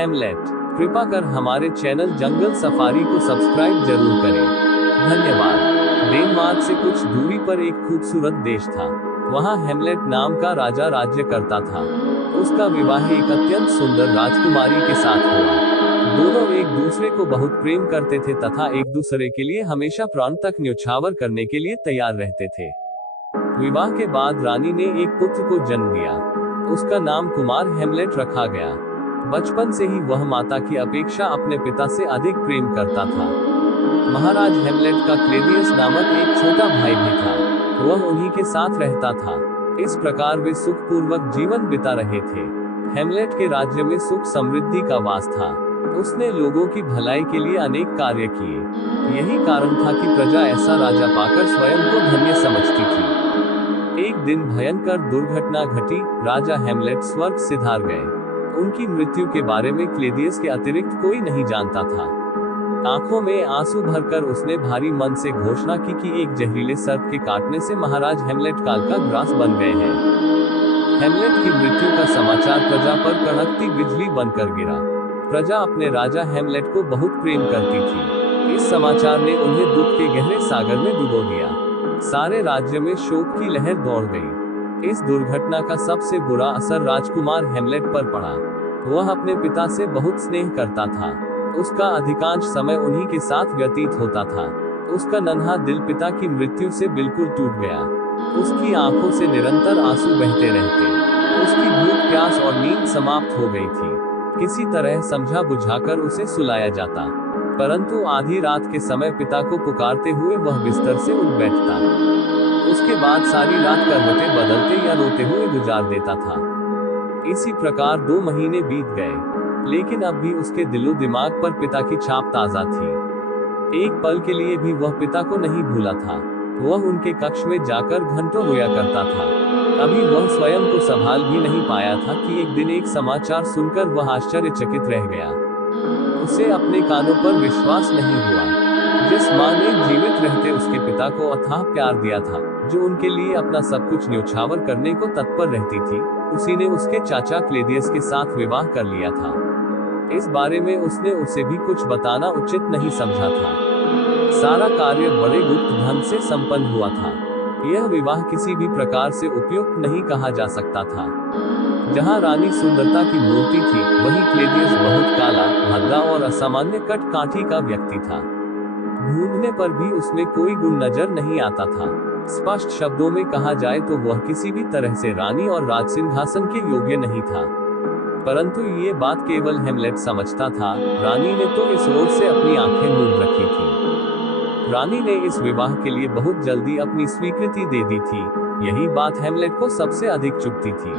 हेमलेट। कृपा कर हमारे चैनल जंगल सफारी को सब्सक्राइब जरूर करें। धन्यवाद। डेनमार्क से कुछ दूरी पर एक खूबसूरत देश था। वहाँ हेमलेट नाम का राजा राज्य करता था। उसका विवाह एक अत्यंत सुंदर राजकुमारी के साथ हुआ। दोनों एक दूसरे को बहुत प्रेम करते थे तथा एक दूसरे के लिए हमेशा प्राण तक न्योछावर करने के लिए तैयार रहते थे। विवाह के बाद रानी ने एक पुत्र को जन्म दिया। उसका नाम कुमार हेमलेट रखा गया। बचपन से ही वह माता की अपेक्षा अपने पिता से अधिक प्रेम करता था। महाराज हेमलेट का क्लेडियस नामक एक छोटा भाई भी था। वह उन्हीं के साथ रहता था। इस प्रकार वे सुखपूर्वक जीवन बिता रहे थे। हेमलेट के राज्य में सुख समृद्धि का वास था। उसने लोगों की भलाई के लिए अनेक कार्य किए। यही कारण था कि प्रजा ऐसा राजा पाकर स्वयं को धन्य समझती थी। एक दिन भयंकर दुर्घटना घटी। राजा हेमलेट स्वर्ग सिधार गए। उनकी मृत्यु के बारे में क्लेडियस के अतिरिक्त कोई नहीं जानता था। आंखों में आंसू भरकर उसने भारी मन से घोषणा की कि एक जहरीले सर्प के काटने से महाराज हेमलेट काल का ग्रास बन गए हैं। हेमलेट की मृत्यु का समाचार प्रजा पर कड़कती बिजली बनकर गिरा। प्रजा अपने राजा हेमलेट को बहुत प्रेम करती थी। इस समाचार ने उन्हें दुख के गहरे सागर में डुबो दिया। सारे राज्य में शोक की लहर दौड़ गई। इस दुर्घटना का सबसे बुरा असर राजकुमार हेमलेट पर पड़ा। वह अपने पिता से बहुत स्नेह करता था। उसका अधिकांश समय उन्हीं के साथ व्यतीत होता था। उसका नन्हा दिल पिता की मृत्यु से बिल्कुल टूट गया। उसकी आंखों से निरंतर आंसू बहते रहते। उसकी भूख, प्यास और नींद समाप्त हो गई थी। किसी तरह समझा बुझाकर उसे सुलाया जाता, परंतु आधी रात के समय पिता को पुकारते हुए वह बिस्तर से उठ बैठता। उसके बाद सारी रात करवटें बदलते या रोते हुए गुजार देता था। इसी प्रकार 2 महीने बीत गए, लेकिन अब भी उसके दिलो दिमाग पर पिता की छाप ताजा थी। एक पल के लिए भी वह पिता को नहीं भूला था। वह उनके कक्ष में जाकर घंटों रोया करता था। अभी वह स्वयं को संभाल भी नहीं पाया था कि एक दिन एक समाचार सुनकर वह आश्चर्यचकित रह गया। उसे अपने कानों पर विश्वास नहीं हुआ। जिस मां ने जीवित रहते उसके पिता को अथाह प्यार दिया था, जो उनके लिए अपना सब कुछ न्योछावर करने को तत्पर रहती थी, उसी ने उसके चाचा क्लेडियस के साथ विवाह कर लिया था। इस बारे में उसने उसे भी कुछ बताना उचित नहीं समझा था। सारा कार्य बड़े गुप्त ढंग से संपन्न हुआ था। यह विवाह किसी भी प्रकार से उपयुक्त नहीं कहा जा सकता था। जहां रानी सुंदरता की मूर्ति थी, वहीं क्लेडियस बहुत काला, भद्दा और असामान्य कट-काठी का व्यक्ति था। ढूंढने पर भी उसमें कोई गुण नजर नहीं आता था। स्पष्ट शब्दों में कहा जाए तो वह किसी भी तरह से रानी और राजसिंहासन के योग्य नहीं था। परंतु ये बात केवल हेमलेट समझता था। रानी ने तो इस ओर से अपनी आंखें मूंद रखी थी। रानी ने इस विवाह के लिए बहुत जल्दी अपनी स्वीकृति दे दी थी। यही बात हेमलेट को सबसे अधिक चुभती थी।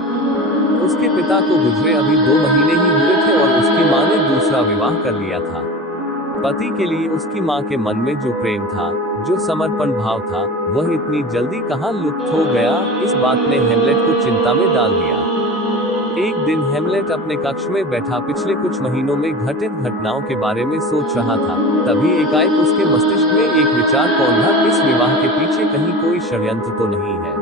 उसके पिता को गुजरे अभी 2 महीने ही हुए थे और उसकी मां ने दूसरा विवाह कर लिया था। पति के लिए उसकी मां के मन में जो प्रेम था, जो समर्पण भाव था, वह इतनी जल्दी कहां लुप्त हो गया, इस बात ने हेमलेट को चिंता में डाल दिया। एक दिन हेमलेट अपने कक्ष में बैठा पिछले कुछ महीनों में घटित घटनाओं के बारे में सोच रहा था। तभी एकाएक उसके मस्तिष्क में एक विचार कौंधा, इस विवाह के पीछे कहीं कोई षड्यंत्र तो नहीं है।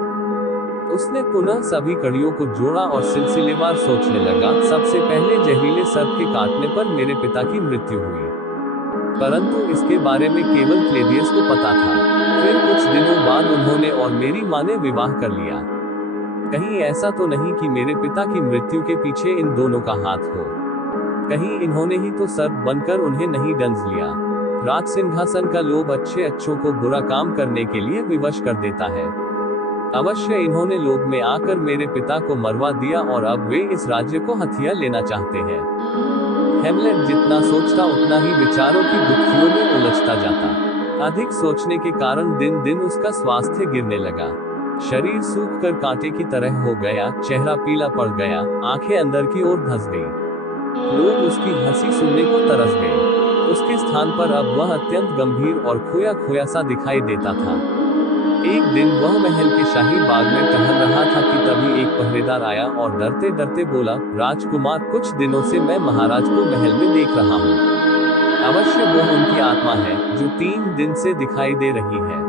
उसने पुनः सभी कड़ियों को जोड़ा और सिलसिलेवार सोचने लगा। सबसे पहले जहरीले सर्प के काटने पर मेरे पिता की मृत्यु हुई, परंतु इसके बारे में केवल क्लेडियस को पता था। फिर कुछ दिनों बाद उन्होंने और मेरी मां ने विवाह कर लिया। कहीं ऐसा तो नहीं कि मेरे पिता की मृत्यु के पीछे इन दोनों का हाथ हो। कहीं इन्होंने ही तो सर्प बनकर उन्हें नहीं डंस लिया। राज सिंहासन का लोभ अच्छे अच्छों को बुरा काम करने के लिए विवश कर देता है। अवश्य इन्होंने लोभ में आकर मेरे पिता को मरवा दिया और अब वे इस राज्य को हथिया लेना चाहते हैं। हेमलेट जितना सोचता उतना ही विचारों की गुत्थियों में उलझता जाता। अधिक सोचने के कारण दिन दिन उसका स्वास्थ्य गिरने लगा। शरीर सूख कर कांटे की तरह हो गया, चेहरा पीला पड़ गया, आंखें अंदर की ओर धंस गई। लोग उसकी हंसी सुनने को तरस गए। उसके स्थान पर अब वह अत्यंत गंभीर और खोया खोया सा दिखाई देता था। एक दिन वह महल के शाही बाग में टहल रहा था कि तभी एक पहरेदार आया और डरते डरते बोला, राजकुमार, कुछ दिनों से मैं महाराज को महल में देख रहा हूँ। अवश्य वह उनकी आत्मा है जो 3 दिन से दिखाई दे रही है।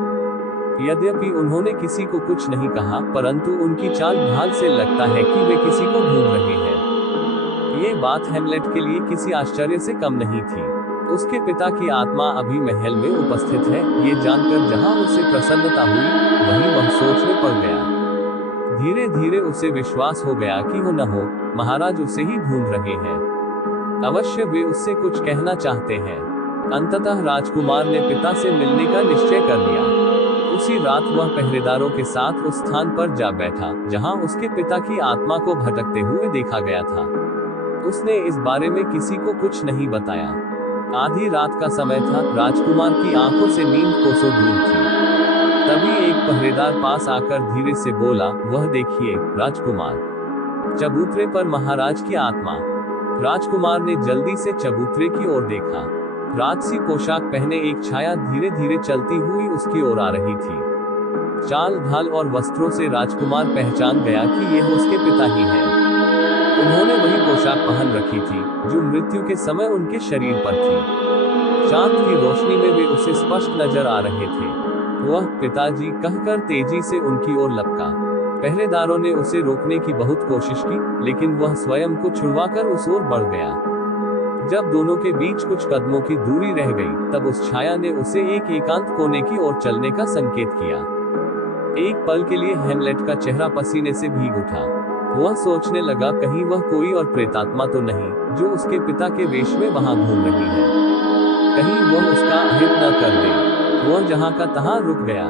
यद्यपि उन्होंने किसी को कुछ नहीं कहा, परंतु उनकी चाल ढाल से लगता है कि वे किसी को ढूंढ रहे हैं। ये बात हेमलेट के लिए किसी आश्चर्य से कम नहीं थी। उसके पिता की आत्मा अभी महल में उपस्थित है, ये जानकर जहां उसे प्रसन्नता हुई, वहीं वह सोचने पड़ गया। धीरे धीरे उसे विश्वास हो गया कि हो न हो, महाराज उसे ही ढूंढ रहे हैं। अवश्य वे उससे कुछ कहना चाहते हैं। अंततः राजकुमार ने पिता से मिलने का निश्चय कर लिया। उसी रात वह पहरेदारों के साथ उस स्थान पर जा बैठा जहां उसके पिता की आत्मा को भटकते हुए देखा गया था। उसने इस बारे में किसी को कुछ नहीं बताया। आधी रात का समय था, राजकुमार की आंखों से नींद कोसों दूर थी। तभी एक पहरेदार पास आकर धीरे से बोला, वह देखिए राजकुमार, चबूतरे पर महाराज की आत्मा। राजकुमार ने जल्दी से चबूतरे की ओर देखा। राजसी पोशाक पहने एक छाया धीरे धीरे चलती हुई उसकी ओर आ रही थी। चाल ढाल और वस्त्रों से राजकुमार पहचान गया कि यह उसके पिता ही हैं। उन्होंने वही पोशाक पहन रखी थी जो मृत्यु के समय उनके शरीर पर थी। चांद की रोशनी में वे उसे स्पष्ट नजर आ रहे थे। वह पिताजी कहकर तेजी से उनकी ओर लपका। पहरेदारों ने उसे रोकने की बहुत कोशिश की, लेकिन वह स्वयं को छुड़वाकर उस ओर बढ़ गया। जब दोनों के बीच कुछ कदमों की दूरी रह गई, तब उस छाया ने उसे एक एकांत कोने की ओर चलने का संकेत किया। एक पल के लिए हेमलेट का चेहरा पसीने से भीग उठा। वह सोचने लगा, कहीं वह कोई और प्रेतात्मा तो नहीं जो उसके पिता के वेश में वहां घूम रही है। कहीं वह उसका अहित न कर दे। वह जहां का तहां रुक गया।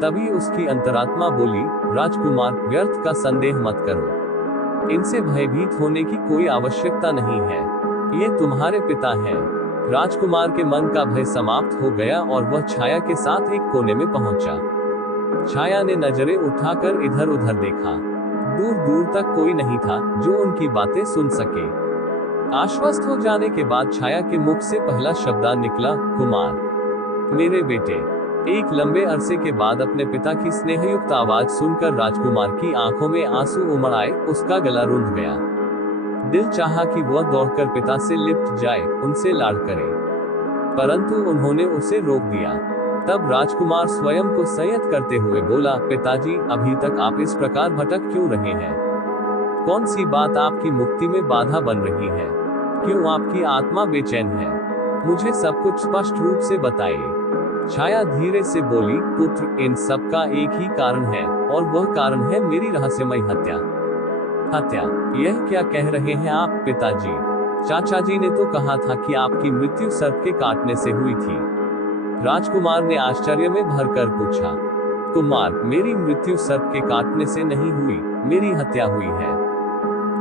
तभी उसकी अंतरात्मा बोली, राजकुमार, व्यर्थ का संदेह मत करो। इनसे भयभीत होने की कोई आवश्यकता नहीं है। ये तुम्हारे पिता हैं। राजकुमार के मन का भय समाप्त हो गया और वह छाया के साथ एक कोने में पहुंचा। छाया ने नजरें उठाकर इधर उधर देखा। दूर दूर तक कोई नहीं था जो उनकी बातें सुन सके। आश्वस्त हो जाने के बाद छाया के मुख से पहला शब्द निकला, कुमार, मेरे बेटे। एक लंबे अरसे के बाद अपने पिता की स्नेहयुक्त आवाज सुनकर राजकुमार की आंखों में आंसू उमड़ आए। उसका गला रुंध गया। दिल चाहा कि वह दौड़कर पिता से लिपट जाए, उनसे लाड करे, परंतु उन्होंने उसे रोक दिया। तब राजकुमार स्वयं को संयत करते हुए बोला, पिताजी, अभी तक आप इस प्रकार भटक क्यों रहे हैं? कौन सी बात आपकी मुक्ति में बाधा बन रही है? क्यों आपकी आत्मा बेचैन है? मुझे सब कुछ स्पष्ट रूप से बताइए। छाया धीरे से बोली, पुत्र, इन सब का एक ही कारण है, और वह कारण है मेरी रहस्यमय हत्या। हत्या? यह क्या कह रहे हैं आप पिताजी? चाचा जी ने तो कहा था कि आपकी मृत्यु सर्प के काटने से हुई थी। राजकुमार ने आश्चर्य में भरकर पूछा, कुमार, मेरी मृत्यु सर्प के काटने से नहीं हुई, मेरी हत्या हुई है।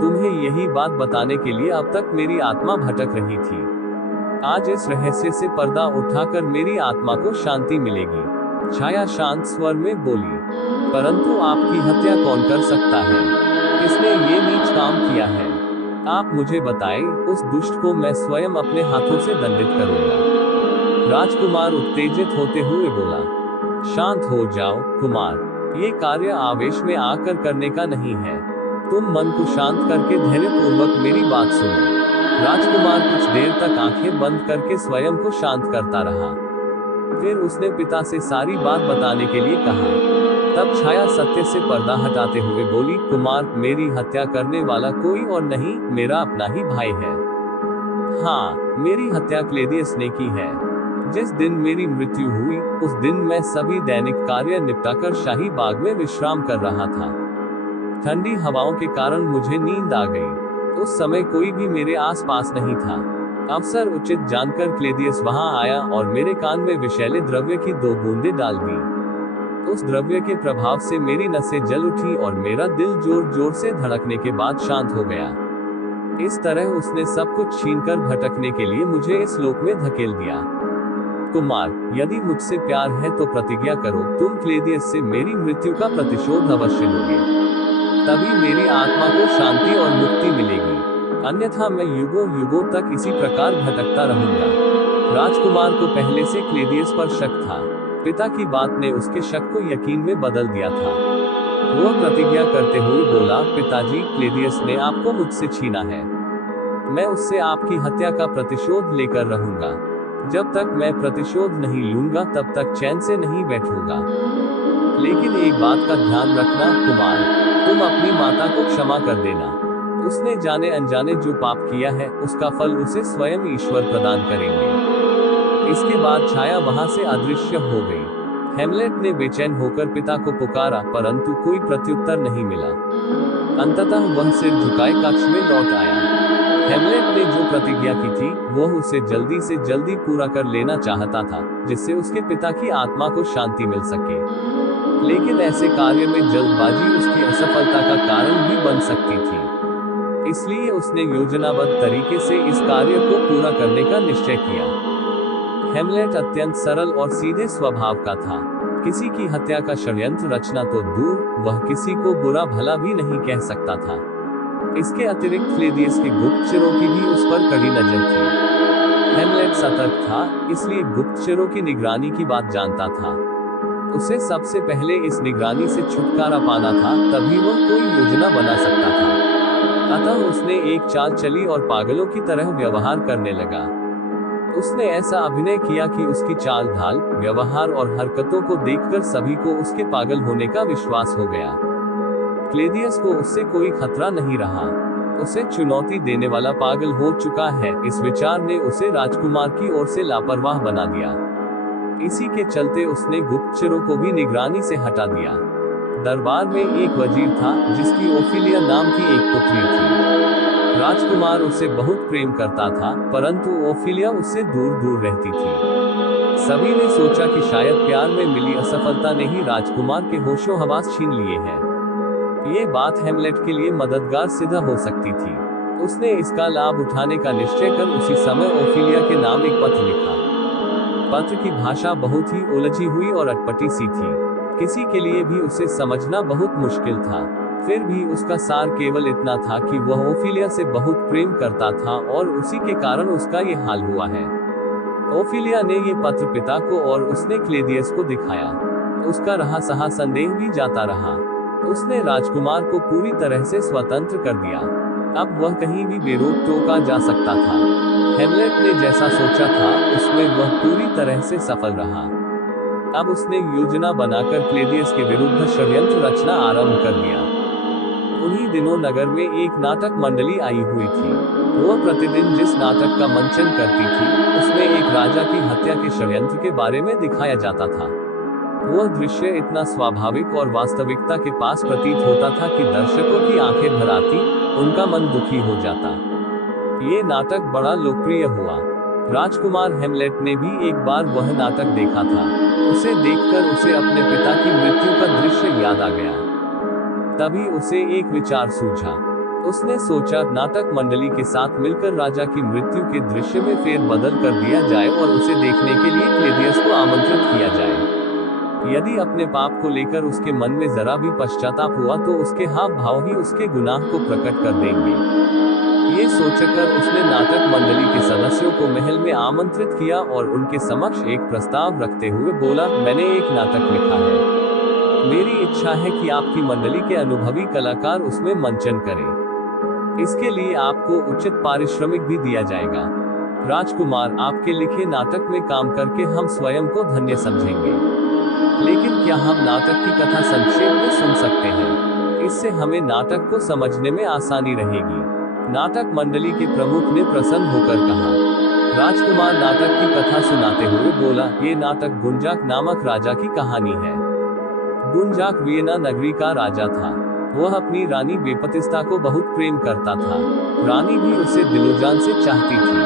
तुम्हें यही बात बताने के लिए अब तक मेरी आत्मा भटक रही थी। आज इस रहस्य से पर्दा उठाकर मेरी आत्मा को शांति मिलेगी। छाया शांत स्वर में बोली, परंतु आपकी हत्या कौन कर सकता है? किसने ये नीच काम किया है? आप मुझे बताएं, उस दुष्ट को मैं स्वयं अपने हाथों से दंडित करूंगा। राजकुमार उत्तेजित होते हुए बोला, शांत हो जाओ कुमार, ये कार्य आवेश में आकर करने का नहीं है। तुम मन को शांत करके धैर्य पूर्वक मेरी बात सुनो। राजकुमार कुछ देर तक आंखें बंद करके स्वयं को शांत करता रहा। फिर उसने पिता से सारी बात बताने के लिए कहा। तब छाया सत्य से पर्दा हटाते हुए बोली, कुमार, मेरी हत्या करने वाला कोई और नहीं, मेरा अपना ही भाई है। हाँ, मेरी हत्या क्लेदियस ने की है। जिस दिन मेरी मृत्यु हुई, उस दिन मैं सभी दैनिक कार्य निपटाकर शाही बाग में विश्राम कर रहा था। ठंडी हवाओं के कारण मुझे नींद आ गई। उस समय कोई भी मेरे आसपास नहीं था। अवसर उचित जानकर क्लेदियस वहां आया और मेरे कान में विषैले द्रव्य की 2 बूंदें डाल दी। उस द्रव्य के प्रभाव से मेरी नसें जल उठी और मेरा दिल जोर जोर से धड़कने के बाद शांत हो गया। इस तरह उसने सब कुछ छीनकर भटकने के लिए मुझे इस लोक में धकेल दिया। कुमार, यदि मुझसे प्यार है तो प्रतिज्ञा करो, तुम क्लेदियस से मेरी मृत्यु का प्रतिशोध अवश्य लोगे। तभी मेरी आत्मा को शांति और मुक्ति मिलेगी, अन्यथा मैं युगों युगों तक इसी प्रकार भटकता रहूंगा। राजकुमार को पहले से क्लेदियस पर शक था। पिता की बात ने उसके शक को यकीन में बदल दिया था। वह प्रतिज्ञा करते हुए बोला, पिताजी, क्लेदियस ने आपको मुझसे छीना है। मैं उससे आपकी हत्या का प्रतिशोध लेकर रहूंगा। जब तक मैं प्रतिशोध नहीं लूंगा तब तक चैन से नहीं बैठूंगा। लेकिन एक बात का ध्यान रखना कुमार, तुम अपनी माता को क्षमा कर देना। उसने जाने अनजाने जो पाप किया है उसका फल उसे स्वयं ईश्वर प्रदान करेंगे। इसके बाद छाया वहां से अदृश्य हो गई। हेमलेट ने बेचैन होकर पिता को पुकारा, परंतु कोई प्रत्युत्तर नहीं मिला। अंततः वह सिर झुकाए कक्ष में लौट आया। हेमलेट ने जो प्रतिज्ञा की थी वह उसे जल्दी से जल्दी पूरा कर लेना चाहता था, जिससे उसके पिता की आत्मा को शांति मिल सके। लेकिन ऐसे कार्य में जल्दबाजी उसकी असफलता का कारण भी बन सकती थी। इसलिए उसने योजनाबद्ध तरीके से इस कार्य को पूरा करने का निश्चय किया। हेमलेट अत्यंत सरल और सीधे स्वभाव का था। किसी की हत्या का षड्यंत्र रचना तो दूर, वह किसी को बुरा भला भी नहीं कह सकता था। इसके अतिरिक्त क्लेदियस के गुप्तचरों की भी उस पर कड़ी नजर थी। हेमलेट सतर्क था, इसलिए गुप्तचरों की निगरानी की बात जानता था। उसे सबसे पहले इस निगरानी से छुटकारा पाना था, तभी वह कोई योजना बना सकता था। अतः उसने एक चाल चली और पागलों की तरह व्यवहार करने लगा। उसने ऐसा अभिनय किया कि उसकी चाल ढाल, व्यवहार और हरकतों को देखकर सभी को उसके पागल होने का विश्वास हो गया। क्लेदियस को उससे कोई खतरा नहीं रहा। उसे चुनौती देने वाला पागल हो चुका है, इस विचार ने उसे राजकुमार की ओर से लापरवाह बना दिया। इसी के चलते उसने गुप्तचरों को भी निगरानी से हटा दिया। दरबार में एक वजीर था जिसकी ओफिलिया नाम की एक पुत्री थी। राजकुमार उसे बहुत प्रेम करता था, परंतु ओफिलिया उससे दूर दूर रहती थी। सभी ने सोचा कि शायद प्यार में मिली असफलता ने ही राजकुमार के होशो हवास छीन लिए हैं। ये बात हेमलेट के लिए मददगार सिद्ध हो सकती थी। उसने इसका लाभ उठाने का निश्चय कर उसी समय ओफिलिया के नाम एक पत्र लिखा। पत्र की भाषा बहुत ही उलझी हुई और अटपटी सी थी। किसी के लिए भी उसे समझना बहुत मुश्किल था। फिर भी उसका सार केवल इतना था कि वह ओफिलिया से बहुत प्रेम करता था और उसी के कारण उसका ये हाल हुआ है। ओफिलिया ने ये पत्र पिता को और उसने क्लेदियस को दिखाया। उसका रहा सहा संदेह भी जाता रहा। उसने राजकुमार को पूरी तरह से स्वतंत्र कर दिया। अब वह कहीं भी बेरोक टोका जा सकता था। हेमलेट ने जैसा सोचा था उसमें वह पूरी तरह से सफल रहा। अब उसने योजना बनाकर क्लेदियस के विरुद्ध षड्यंत्र रचना आरंभ कर दिया। उन्हीं दिनों नगर में एक नाटक मंडली आई हुई थी। वह प्रतिदिन जिस नाटक का मंचन करती थी उसमें एक राजा की हत्या के षड्यंत्र के बारे में दिखाया जाता था। वह दृश्य इतना स्वाभाविक और वास्तविकता के पास प्रतीत होता था कि दर्शकों की आंखें भर आती, उनका मन दुखी हो जाता। ये नाटक बड़ा लोकप्रिय हुआ। राजकुमार हेमलेट ने भी एक बार वह नाटक देखा था। उसे देखकर उसे अपने पिता की मृत्यु का दृश्य याद आ गया। तभी उसे एक विचार सूझा। उसने सोचा नाटक मंडली के साथ मिलकर राजा की मृत्यु के दृश्य में फेरबदल कर दिया जाए और उसे देखने के लिए क्लेदियस को आमंत्रित किया जाए। यदि अपने पाप को लेकर उसके मन में जरा भी पश्चाताप हुआ तो उसके हाव भाव ही उसके गुनाह को प्रकट कर देंगे। ये सोचकर उसने नाटक मंडली के सदस्यों को महल में आमंत्रित किया और उनके समक्ष एक प्रस्ताव रखते हुए बोला, मैंने एक नाटक लिखा है। मेरी इच्छा है कि आपकी मंडली के अनुभवी कलाकार उसमें मंचन करें। इसके लिए आपको उचित पारिश्रमिक भी दिया जाएगा। राजकुमार, आपके लिखे नाटक में काम करके हम स्वयं को धन्य समझेंगे। लेकिन क्या हम नाटक की कथा संक्षेप में सुन सकते हैं? इससे हमें नाटक को समझने में आसानी रहेगी। नाटक मंडली के प्रमुख ने प्रसन्न होकर कहा। राजकुमार नाटक की कथा सुनाते हुए बोला, ये नाटक गुंजाक नामक राजा की कहानी है। गुंजाक वियना नगरी का राजा था। वह अपनी रानी बेपतिस्ता को बहुत प्रेम करता था। रानी भी उसे दिलोजान से चाहती थी।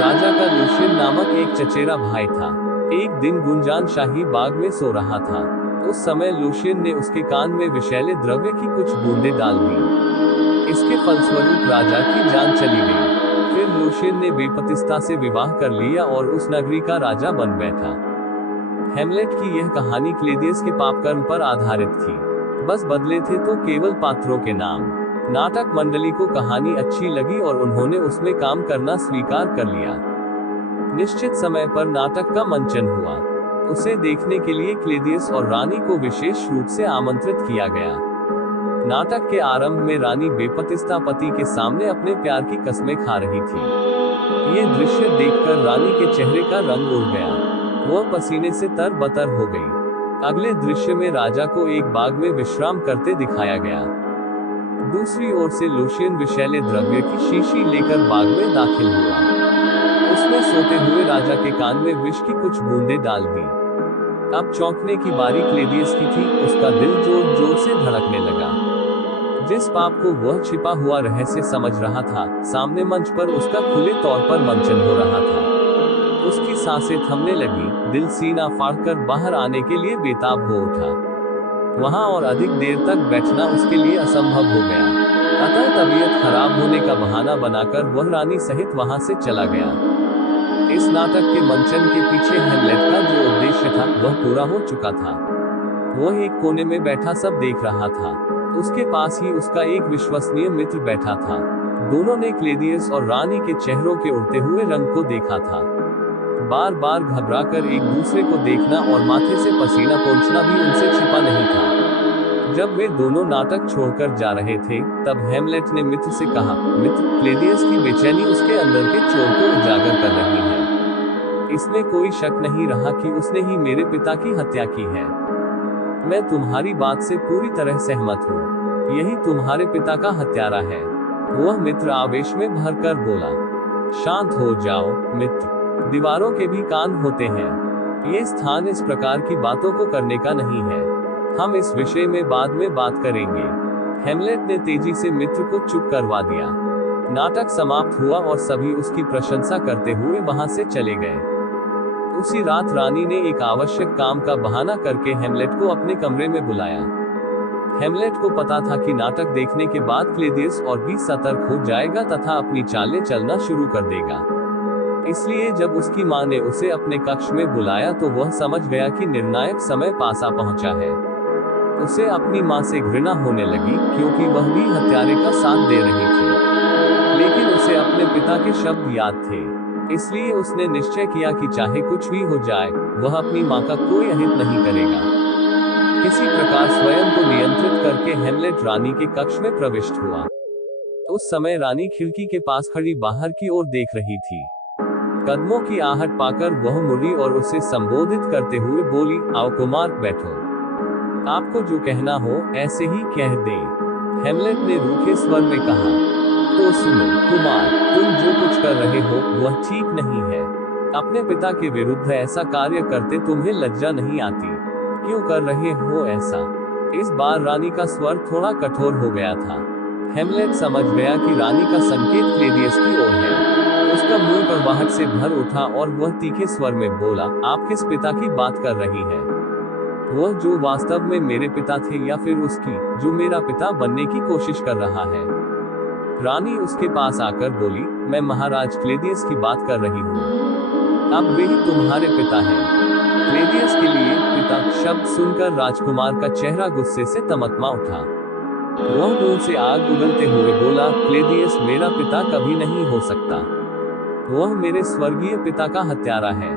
राजा का लूशियन नामक एक चचेरा भाई था। एक दिन गुंजान शाही बाग में सो रहा था। उस समय लूशियन ने उसके कान में विषैले द्रव्य की कुछ बूंदें डाल दी। इसके फलस्वरूप राजा की जान चली गई। फिर लूशियन ने बेपतिस्ता से विवाह कर लिया और उस नगरी का राजा बन बैठा। हेमलेट की यह कहानी क्लेदियस के पापकर्म पर आधारित थी। बस बदले थे तो केवल पात्रों के नाम। नाटक मंडली को कहानी अच्छी लगी और उन्होंने उसमें काम करना स्वीकार कर लिया। निश्चित समय पर नाटक का मंचन हुआ। उसे देखने के लिए क्लेदियस और रानी को विशेष रूप से आमंत्रित किया गया। नाटक के आरंभ में रानी बेपतिस्ता पति के सामने अपने प्यार की कस्में खा रही थी। ये दृश्य देखकर रानी के चेहरे का रंग उड़ गया। वह पसीने से तरबतर हो गई। अगले दृश्य में राजा को एक बाग में विश्राम करते दिखाया गया। दूसरी ओर से लूशियन विषैले द्रव्य की शीशी लेकर बाग में दाखिल हुआ। उसने सोते हुए राजा के कान में विष की कुछ बूंदें डाल दी। अब चौंकने की बारी क्लेडियस की थी। उसका दिल जोर जोर से धड़कने लगा। जिस पाप को वह छिपा हुआ रहस्य समझ रहा था, सामने मंच पर उसका खुले तौर पर मंचन हो रहा था। उसकी सांसें थमने लगी, दिल सीना फाड़कर बाहर आने के लिए बेताब हो उठा। वहां और अधिक देर तक बैठना उसके लिए असंभव हो गया। अतः तबीयत खराब होने का बहाना बनाकर वह रानी सहित वहां से चला गया। इस नाटक के मंचन के पीछे हेमलेट का जो उद्देश्य था वह पूरा हो चुका था। वह एक कोने में बैठा सब देख रहा था। उसके पास ही उसका एक विश्वसनीय मित्र बैठा था। दोनों ने क्लेडियस और रानी के चेहरों के उड़ते हुए रंग को देखा था। बार बार घबराकर एक दूसरे को देखना और माथे से पसीना पोंछना भी उनसे छिपा नहीं था। जब वे दोनों नाटक छोड़कर जा रहे थे, तब हेमलेट ने मित्र से कहा, मित्र, क्लेडियस की बेचैनी उसके अंदर के चोर को उजागर कर रही है। इसमें कोई शक नहीं रहा कि उसने ही मेरे पिता की हत्या की है। मैं तुम्हारी बात से पूरी तरह सहमत हूँ। यही तुम्हारे पिता का हत्यारा है। वह मित्र आवेश में भरकर बोला। शांत हो जाओ मित्र, दीवारों के भी कान होते हैं। ये स्थान इस प्रकार की बातों को करने का नहीं है। हम इस विषय में बाद में बात करेंगे। हेमलेट ने तेजी से मित्र को चुप करवा दिया। नाटक समाप्त हुआ और सभी उसकी प्रशंसा करते हुए वहां से चले गए। उसी रात रानी ने एक आवश्यक काम का बहाना करके हेमलेट को अपने कमरे में बुलाया। हेमलेट को पता था कि नाटक देखने के बाद क्लेडियस और भी सतर्क हो जाएगा तथा अपनी चालें चलना शुरू कर देगा। इसलिए जब उसकी मां ने उसे अपने कक्ष में बुलाया तो वह समझ गया कि निर्णायक समय पास आ पहुंचा है। उसे अपनी मां से घृणा होने लगी, क्योंकि वह भी हत्यारे का साथ दे रही थी। लेकिन उसे अपने पिता के शब्द याद थे, इसलिए उसने निश्चय किया कि चाहे कुछ भी हो जाए, वह अपनी मां का कोई अहित नहीं करेगा। किसी प्रकार स्वयं को नियंत्रित करके हेमलेट रानी के कक्ष में प्रविष्ट हुआ। उस समय रानी खिड़की के पास खड़ी बाहर की ओर देख रही थी। कदमों की आहट पाकर वह मुड़ी और उसे संबोधित करते हुए बोली, आओ कुमार, बैठो। आपको जो कहना हो ऐसे ही कह दे। हेमलेट ने रूखे स्वर में कहा, तो सुनो कुमार, तुम जो कुछ कर रहे हो वह ठीक नहीं है। अपने पिता के विरुद्ध ऐसा कार्य करते तुम्हें लज्जा नहीं आती? क्यों कर रहे हो ऐसा? इस बार रानी का स्वर थोड़ा कठोर हो गया था। हेमलेट समझ गया कि रानी का संकेत क्लेडियस की ओर है। उसका मुंह कड़वाहट से भर उठा और वह तीखे स्वर में बोला, आप किस पिता की बात कर रही है? वह जो वास्तव में मेरे पिता थे या फिर उसकी जो मेरा पिता बनने की कोशिश कर रहा है? रानी उसके पास आकर बोली, मैं महाराज क्लेडियस की बात कर रही हूँ। अब वे ही तुम्हारे पिता हैं। क्लेडियस के लिए पिता शब्द सुनकर राजकुमार का चेहरा गुस्से से तमतमा उठा। वह मुंह से आग उगलते हुए बोला, क्लेडियस मेरा पिता कभी नहीं हो सकता। वह मेरे स्वर्गीय पिता का हत्यारा है।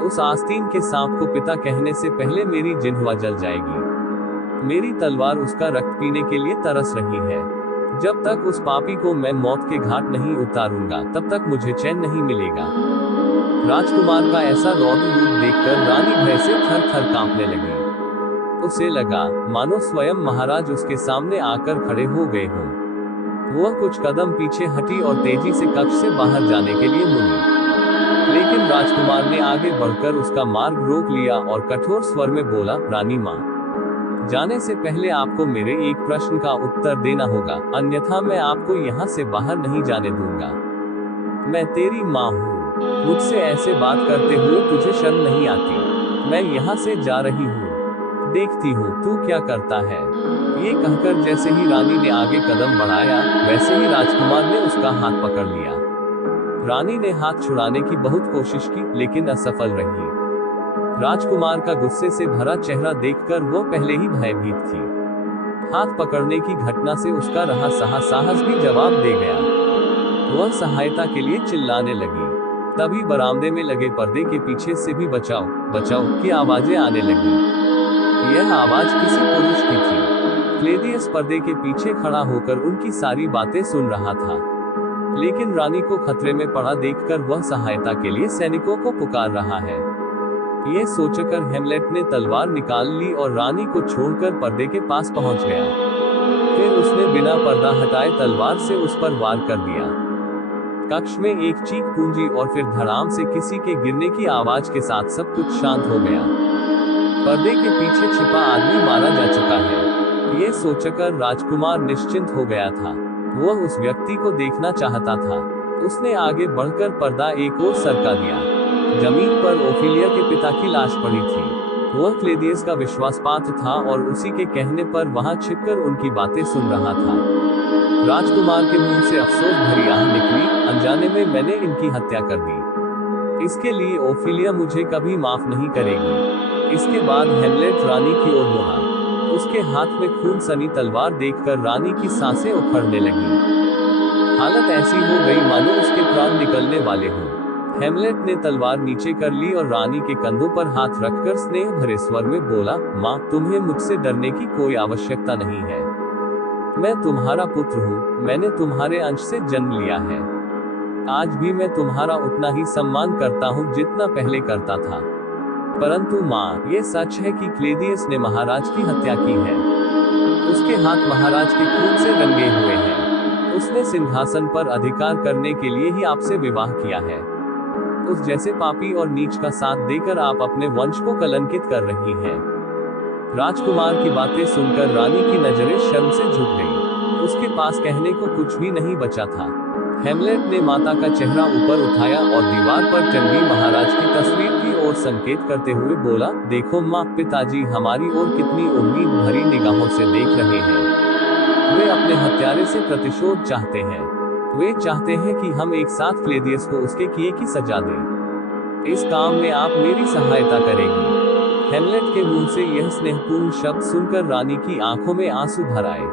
उस आस्तीन के सांप को पिता कहने से पहले मेरी जिह्वा जल जाएगी। मेरी तलवार उसका रक्त पीने के लिए तरस रही है। जब तक उस पापी को मैं मौत के घाट नहीं उतारूंगा, तब तक मुझे चैन नहीं मिलेगा। राजकुमार का ऐसा रौद्र रूप देखकर रानी भय से थर थर कांपने लगी। उसे लगा मानो स्वयं महाराज उसके सामने आकर खड़े हो गए हों। वह कुछ कदम पीछे हटी और तेजी से कक्ष से बाहर जाने के लिए मुड़ी। लेकिन राजकुमार ने आगे बढ़कर उसका मार्ग रोक लिया और कठोर स्वर में बोला, रानी मां, जाने से पहले आपको मेरे एक प्रश्न का उत्तर देना होगा, अन्यथा मैं आपको यहाँ से बाहर नहीं जाने दूंगा। मैं तेरी माँ हूँ। मुझसे ऐसे बात करते हुए तुझे शर्म नहीं आती? मैं यहाँ से जा रही हूँ, देखती हूँ तू क्या करता है। ये कहकर जैसे ही रानी ने आगे कदम बढ़ाया, वैसे ही राजकुमार ने उसका हाथ पकड़ लिया। रानी ने हाथ छुड़ाने की बहुत कोशिश की, लेकिन असफल रही। राजकुमार का गुस्से से भरा चेहरा देखकर वो पहले ही भयभीत थी। हाथ पकड़ने की घटना से उसका रहा साहस भी जवाब दे गया। वह सहायता के लिए चिल्लाने लगी। तभी बरामदे में लगे पर्दे के पीछे से भी बचाओ बचाओ की आवाजें आने लगी। यह आवाज किसी पुरुष की थी। क्लेडियस पर्दे के पीछे खड़ा होकर उनकी सारी बातें सुन रहा था। लेकिन रानी को खतरे में पड़ा देखकर वह सहायता के लिए सैनिकों को पुकार रहा है। ये सोचकर हेमलेट ने तलवार निकाल ली और रानी को छोड़कर पर्दे के पास पहुंच गया। फिर उसने बिना पर्दा हटाए तलवार से उस पर वार कर दिया। कक्ष में एक चीख गूंजी और फिर धड़ाम से किसी के गिरने की आवाज के साथ सब कुछ शांत हो गया। पर्दे के पीछे छिपा आदमी मारा जा चुका है। ये सोचकर राजकुमार निश्चिंत हो गया था। वह उस व्यक्ति को देखना चाहता था। उसने आगे बढ़कर पर्दा एक ओर सरका दिया। जमीन पर ओफिलिया के पिता की लाश पड़ी थी। वह क्लेडियस का विश्वासपात्र था और उसी के कहने पर वहां छिपकर उनकी बातें सुन रहा था। राजकुमार के मुंह से अफसोस भरी आह निकली, अनजाने में मैंने इनकी हत्या कर दी। इसके लिए ओफिलिया मुझे कभी माफ नहीं करेगी। इसके बाद हेमलेट रानी की ओर मुड़ा। उसके हाथ में खून सनी तलवार देखकर रानी की सांसें उखड़ने लगी। हालत ऐसी हो गई मानो उसके प्राण निकलने वाले हों। हेमलेट ने तलवार नीचे कर ली और रानी के कंधों पर हाथ रखकर स्नेह भरे स्वर में बोला, माँ, तुम्हें मुझसे डरने की कोई आवश्यकता नहीं है। मैं तुम्हारा पुत्र हूँ। मैंने तुम्हारे अंश से जन्म लिया है। आज भी मैं तुम्हारा उतना ही सम्मान करता हूँ जितना पहले करता था। परंतु माँ, ये सच है कि क्लेडियस ने महाराज की हत्या की है। उसके हाथ महाराज के खून से रंगे हुए हैं। उसने सिंहासन पर अधिकार करने के लिए ही आपसे विवाह किया है। उस जैसे पापी और नीच का साथ देकर आप अपने वंश को कलंकित कर रही हैं। राजकुमार की बातें सुनकर रानी की नजरें शर्म से झुक गईं। उसके पास कहने को कुछ भी नहीं बचा था। हेमलेट ने माता का चेहरा ऊपर उठाया और दीवार पर टंगी महाराज की तस्वीर की ओर संकेत करते हुए बोला, देखो माँ, पिताजी हमारी ओर कितनी उम्मीद भरी निगाहों से देख रहे हैं। वे अपने हत्यारे से प्रतिशोध चाहते हैं। वे चाहते हैं कि हम एक साथ क्लेडियस को उसके किए की सजा दें। इस काम में आप मेरी सहायता करेंगी। हेमलेट के मुंह से यह स्नेहपूर्ण शब्द सुनकर रानी की आंखों में आंसू भर आए।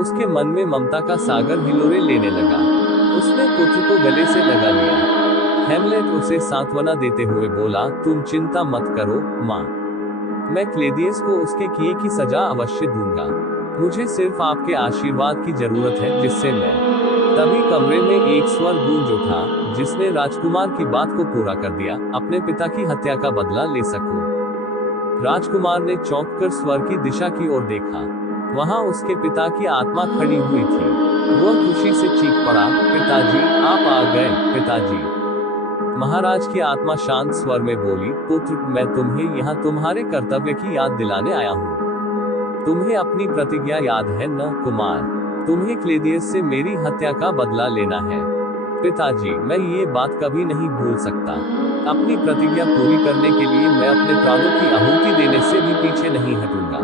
उसके मन में ममता का सागर हिलोरे लेने लगा। उसने पुत्र को गले से लगा लिया। हेमलेट उसे सांत्वना देते हुए बोला, तुम चिंता मत करो माँ, मैं क्लेडियस को उसके किए की सजा अवश्य दूंगा। मुझे सिर्फ आपके आशीर्वाद की जरूरत है, जिससे मैं। तभी कमरे में एक स्वर गूंज उठा, जिसने राजकुमार की बात को पूरा कर दिया, अपने पिता की हत्या का बदला ले सकूं। राजकुमार ने चौंक कर स्वर की दिशा की ओर देखा। वहां उसके पिता की आत्मा खड़ी हुई थी। वह खुशी से चीख पड़ा, पिताजी, आप आ गए। पिताजी। महाराज की आत्मा शांत स्वर में बोली, पुत्र, मैं तुम्हें यहाँ तुम्हारे कर्तव्य की याद दिलाने आया हूँ। तुम्हें अपनी प्रतिज्ञा याद है न कुमार? तुम्हें क्लेडियस से मेरी हत्या का बदला लेना है। पिताजी, मैं ये बात कभी नहीं भूल सकता। अपनी प्रतिज्ञा पूरी करने के लिए मैं अपने प्राणों की आहुति देने से भी पीछे नहीं हटूंगा।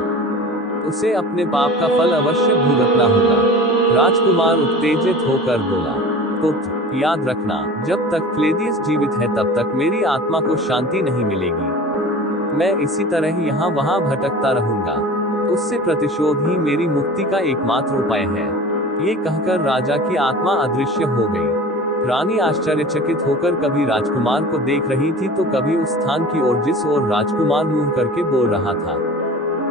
उसे अपने पाप का फल अवश्य भुगतना होगा। राजकुमार उत्तेजित होकर बोला, पुत्र, याद रखना, जब तक क्लेडियस जीवित है तब तक मेरी आत्मा को शांति नहीं मिलेगी। मैं इसी तरह यहाँ वहाँ भटकता रहूंगा। उससे प्रतिशोध ही मेरी मुक्ति का एकमात्र उपाय है। ये कहकर राजा की आत्मा अदृश्य हो गई। रानी आश्चर्यचकित होकर कभी राजकुमार को देख रही थी तो कभी उस स्थान की ओर जिस ओर राजकुमार मुंह करके बोल रहा था।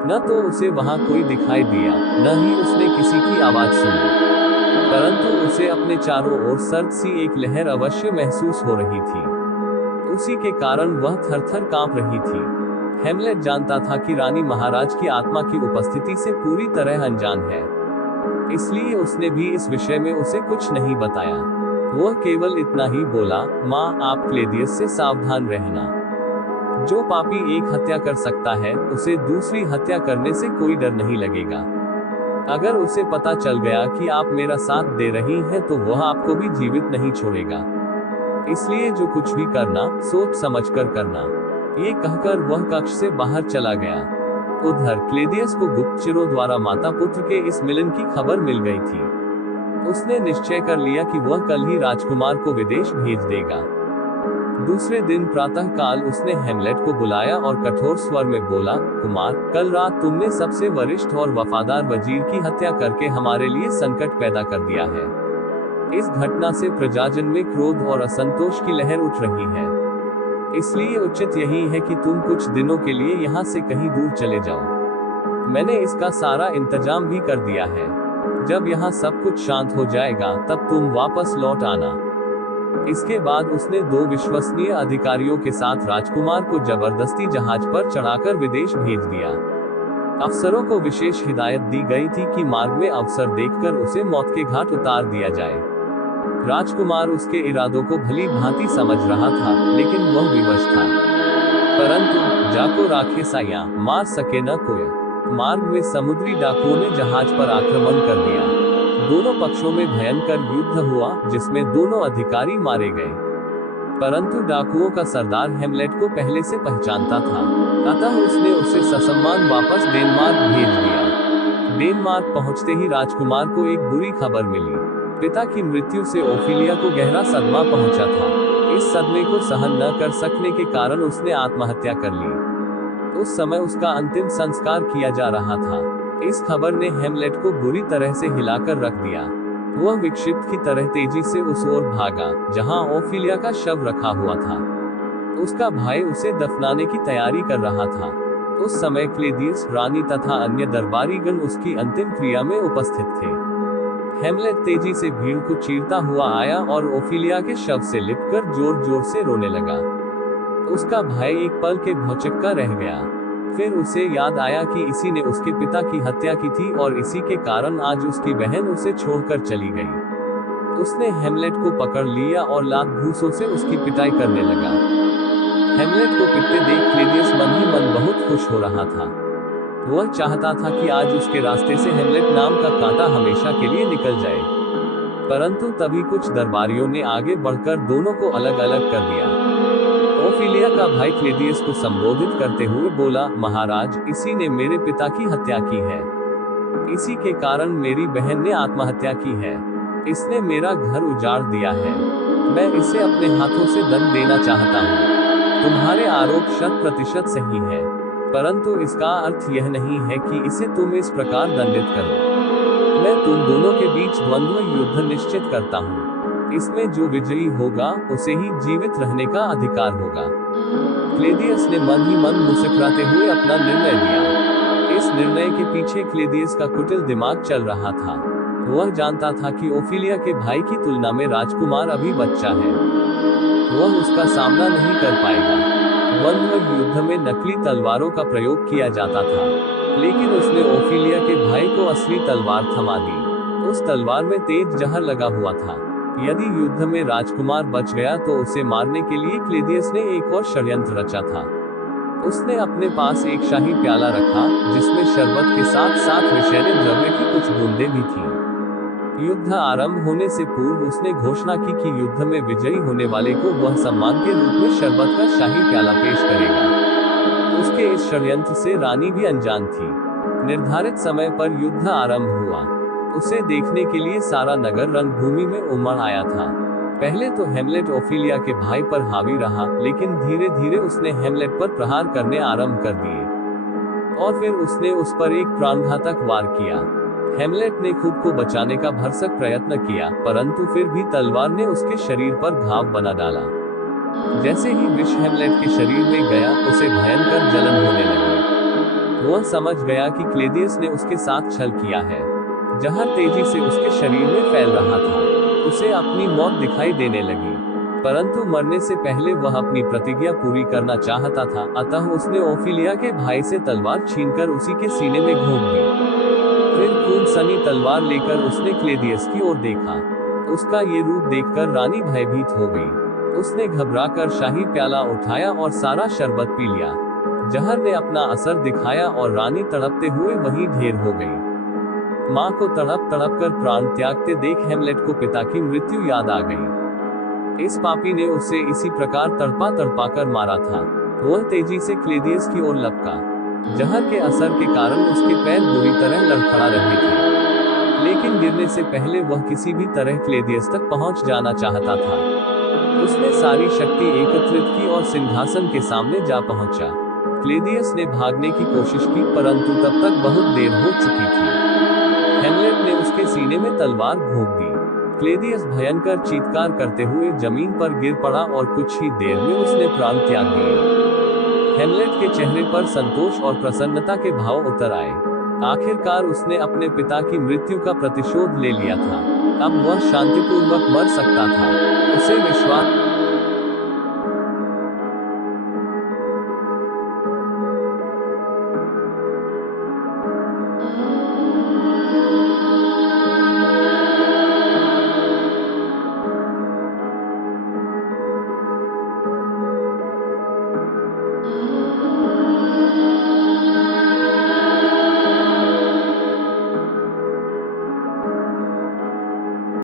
न तो उसे वहां कोई दिखाई दिया, न ही उसने किसी की आवाज सुनी, परंतु उसे अपने चारों ओर सर्द सी एक लहर अवश्य महसूस हो रही थी। उसी के कारण वह थर-थर कांप रही थी। हेमलेट जानता था कि रानी महाराज की आत्मा की उपस्थिति से पूरी तरह अनजान है, इसलिए उसने भी इस विषय में उसे कुछ नहीं बताया। वह केवल इतना ही बोला, माँ, आप क्लेडियस से सावधान रहना। जो पापी एक हत्या कर सकता है, उसे दूसरी हत्या करने से कोई डर नहीं लगेगा। अगर उसे पता चल गया कि आप मेरा साथ दे रही हैं तो वह आपको भी जीवित नहीं छोड़ेगा। इसलिए जो कुछ भी करना, सोच समझकर करना। ये कहकर वह कक्ष से बाहर चला गया। उधर क्लेडियस को गुप्तचरों द्वारा माता पुत्र के इस मिलन की खबर मिल गई थी। उसने निश्चय कर लिया कि वह कल ही राजकुमार को विदेश भेज देगा। दूसरे दिन प्रातः काल उसने हेमलेट को बुलाया और कठोर स्वर में बोला, कुमार, कल रात तुमने सबसे वरिष्ठ और वफादार वजीर की हत्या करके हमारे लिए संकट पैदा कर दिया है। इस घटना से प्रजाजन में क्रोध और असंतोष की लहर उठ रही है। इसलिए उचित यही है कि तुम कुछ दिनों के लिए यहाँ से कहीं दूर चले जाओ। मैंने इसका सारा इंतजाम भी कर दिया है। जब यहाँ सब कुछ शांत हो जाएगा तब तुम वापस लौट आना। इसके बाद उसने 2 विश्वसनीय अधिकारियों के साथ राजकुमार को जबरदस्ती जहाज पर चढ़ाकर विदेश भेज दिया। अफसरों को विशेष हिदायत दी गई थी कि मार्ग में अवसर देखकर उसे मौत के घाट उतार दिया जाए। राजकुमार उसके इरादों को भली भांति समझ रहा था, लेकिन वह विवश था। परंतु जाको राखे साया, मार सके न कोई। मार्ग में समुद्री डाकुओं ने जहाज पर आक्रमण कर दिया। दोनों पक्षों में भयंकर युद्ध हुआ, जिसमें दोनों अधिकारी मारे गए। परंतु डाकुओं का सरदार हेमलेट को पहले से पहचानता था, अतः उसने उसे ससम्मान वापस डेनमार्क भेज दिया। डेनमार्क पहुंचते ही राजकुमार को एक बुरी खबर मिली। पिता की मृत्यु से ओफिलिया को गहरा सदमा पहुंचा था। इस सदमे को सहन न कर सकने के कारण उसने आत्महत्या कर ली। उस समय उसका अंतिम संस्कार किया जा रहा था। इस खबर ने हेमलेट को बुरी तरह से हिलाकर रख दिया। वह विक्षिप्त की तरह तेजी से उस ओर भागा, जहां ओफिलिया का शव रखा हुआ था। उसका भाई उसे दफनाने की तैयारी कर रहा था। उस समय क्लेदियस, रानी तथा अन्य दरबारीगण उसकी अंतिम क्रिया में उपस्थित थे। हेमलेट तेजी से भीड़ को चीरता हुआ आया और ओफिलिया के शव से लिपटकर जोर जोर से रोने लगा। उसका भाई एक पल के भौचक्का रह गया। फिर उसे याद आया कि इसी ने उसके पिता की हत्या की थी और इसी के कारण आज उसकी बहन उसे छोड़कर चली गई। उसने हेमलेट को पकड़ लिया और लात घूंसों से उसकी पिटाई करने लगा। हेमलेट को पिटते देख क्लेदियस मन ही मन बहुत खुश हो रहा था। वह चाहता था कि आज उसके रास्ते से हेमलेट नाम का कांटा हमेशा के लिए निकल जाए। परंतु तभी कुछ दरबारियों ने आगे बढ़कर दोनों को अलग अलग कर दिया। ओफिलिया का भाई क्लेदियस को संबोधित करते हुए बोला, महाराज, इसी ने मेरे पिता की हत्या की है। इसी के कारण मेरी बहन ने आत्महत्या की है। इसने मेरा घर उजाड़ दिया है। मैं इसे अपने हाथों से दंड देना चाहता हूँ। तुम्हारे आरोप 100% सही है, परंतु इसका अर्थ यह नहीं है कि इसे तुम इस प्रकार दंडित करो। मैं तुम दोनों के बीच द्वंद्व युद्ध निश्चित करता हूँ। इसमें जो विजयी होगा उसे ही जीवित रहने का अधिकार होगा। क्लेदियस ने मन ही मन मुस्कुराते हुए अपना निर्णय लिया। इस निर्णय के पीछे क्लेदियस का कुटिल दिमाग चल रहा था। वह जानता था कि ओफिलिया के भाई की तुलना में राजकुमार अभी बच्चा है। वह उसका सामना नहीं कर पाएगा। द्वंद्व युद्ध में नकली तलवारों का प्रयोग किया जाता था, लेकिन उसने ओफिलिया के भाई को असली तलवार थमा दी। उस तलवार में तेज जहर लगा हुआ था। यदि युद्ध में राजकुमार बच गया तो उसे मारने के लिए क्लेदियस ने एक और षड्यंत्र रचा था। उसने अपने पास एक शाही प्याला रखा, जिसमें शरबत के साथ साथ विषैले द्रव्य की कुछ बूंदें भी थीं। युद्ध आरंभ होने से पूर्व उसने घोषणा की कि युद्ध में विजयी होने वाले को वह सम्मान के रूप में शरबत का शाही प्याला पेश करेगा। उसके इस षड्यंत्र से रानी भी अनजान थी। निर्धारित समय पर युद्ध आरंभ हुआ। उसे देखने के लिए सारा नगर रणभूमि में उमड़ आया था। पहले तो हेमलेट ओफिलिया के भाई पर हावी रहा, लेकिन धीरे धीरे उसने हेमलेट पर प्रहार करने आरंभ कर दिए और फिर उसने उस पर एक प्राणघातक वार किया। हेमलेट ने खुद को बचाने का भरसक प्रयत्न किया, परंतु फिर भी तलवार ने उसके शरीर पर घाव बना डाला। जैसे ही विष हेमलेट के शरीर में गया, उसे भयंकर जलन होने लगी। वह समझ गया कि क्लेदियस ने उसके साथ छल किया है। जहर तेजी से उसके शरीर में फैल रहा था। उसे अपनी मौत दिखाई देने लगी, परंतु मरने से पहले वह अपनी प्रतिज्ञा पूरी करना चाहता था। अतः उसने ओफिलिया के भाई से तलवार छीनकर उसी के सीने में घोंप दी। फिर खून सनी तलवार लेकर उसने क्लेदियस की ओर देखा। उसका ये रूप देखकर रानी भयभीत हो गई। उसने घबराकर शाही प्याला उठाया और सारा शरबत पी लिया। जहर ने अपना असर दिखाया और रानी तड़पते हुए वहीं ढेर हो गई। माँ को तड़प तड़प कर प्राण त्यागते देख हेमलेट को पिता की मृत्यु याद आ गई। इस पापी ने उसे इसी प्रकार तड़पा तड़पा कर मारा था। वह तेजी से क्लेदियस की ओर लपका। जहर के असर के कारण उसके पैर बुरी तरह लड़खड़ा रहे थे, लेकिन गिरने से पहले वह किसी भी तरह क्लेदियस तक पहुंच जाना चाहता था। उसने सारी शक्ति एकत्रित की और सिंहासन के सामने जा पहुंचा। क्लेदियस ने भागने की कोशिश की, परंतु तब तक बहुत देर हो चुकी थी। हेमलेट ने उसके सीने में तलवार घोंप दी। क्लेदियस भयंकर चीत्कार करते हुए जमीन पर गिर पड़ा और कुछ ही देर में उसने प्राण त्याग दिए। हेमलेट के चेहरे पर संतोष और प्रसन्नता के भाव उतर आए। आखिरकार उसने अपने पिता की मृत्यु का प्रतिशोध ले लिया था। अब वह शांतिपूर्वक मर सकता था। उसे विश्वास